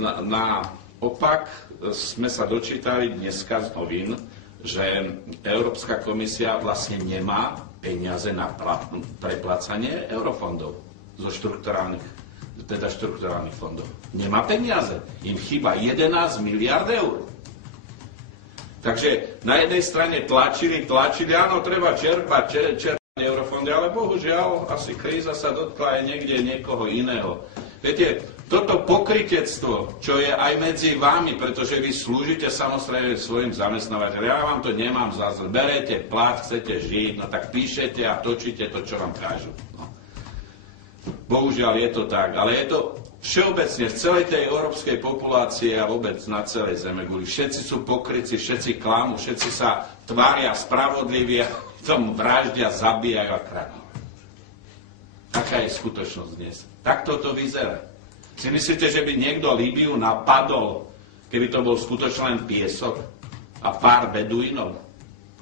Naopak sme sa dočítali dneska z novín, že Európska komisia vlastne nemá peniaze na preplácanie eurofondov zo štrukturálnych fondov. Nemá peniaze. Im chýba 11 miliard eur. Takže na jednej strane tlačili, áno, treba čerpať eurofondy, ale bohužiaľ asi kríza sa dotkla aj niekde niekoho iného. Viete, toto pokrytectvo, čo je aj medzi vami, pretože vy slúžite samozrejme svojim zamestnávateľom, ja vám to nemám za zle, berete plat, chcete žiť, no tak píšete a točíte to, čo vám kážu. No. Bohužiaľ je to tak, ale je to všeobecne v celej tej európskej populácii a vôbec na celej zemeguli. Všetci sú pokrytci, všetci klamú, všetci sa tvária spravodliví a tomu vraždia, zabíjajú a kradnú. Taká je skutočnosť dnes. Takto to vyzerá. Si myslíte, že by niekto Líbiu napadol, keby to bol skutočne len piesok a pár beduínov?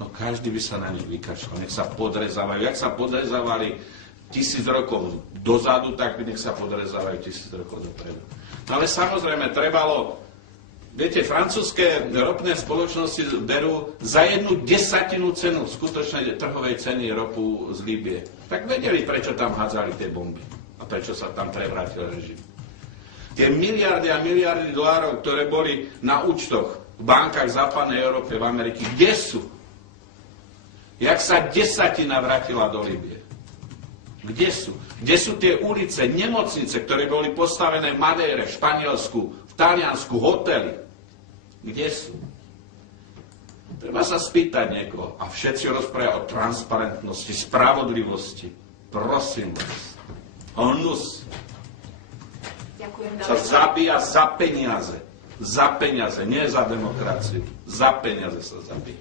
No každý by sa na nich vykašľal. Nech sa podrezávajú. Jak sa podrezávali 1000 rokov dozadu, tak nech sa podrezávajú 1000 rokov dopredu. No ale samozrejme, trebalo. Viete, francúzske ropné spoločnosti berú za 1/10 cenu skutočnej trhovej ceny ropu z Líbie. Tak vedeli, prečo tam hádzali tie bomby a prečo sa tam prevrátil režim. Tie miliardy a miliardy dolárov, ktoré boli na účtoch v bankách v západnej Európe, v Amerike, kde sú? Jak sa 10 vrátila do Líbie? Kde sú? Kde sú tie ulice, nemocnice, ktoré boli postavené v Madére, v Španielsku, v Taliansku, hotely? Kde sú? Treba sa spýtať niekoho. A všetci rozprávajú o transparentnosti, spravodlivosti. Prosím vás. Onus sa zabíja za peniaze. Za peniaze, nie za demokraciu. Za peniaze sa zabíja.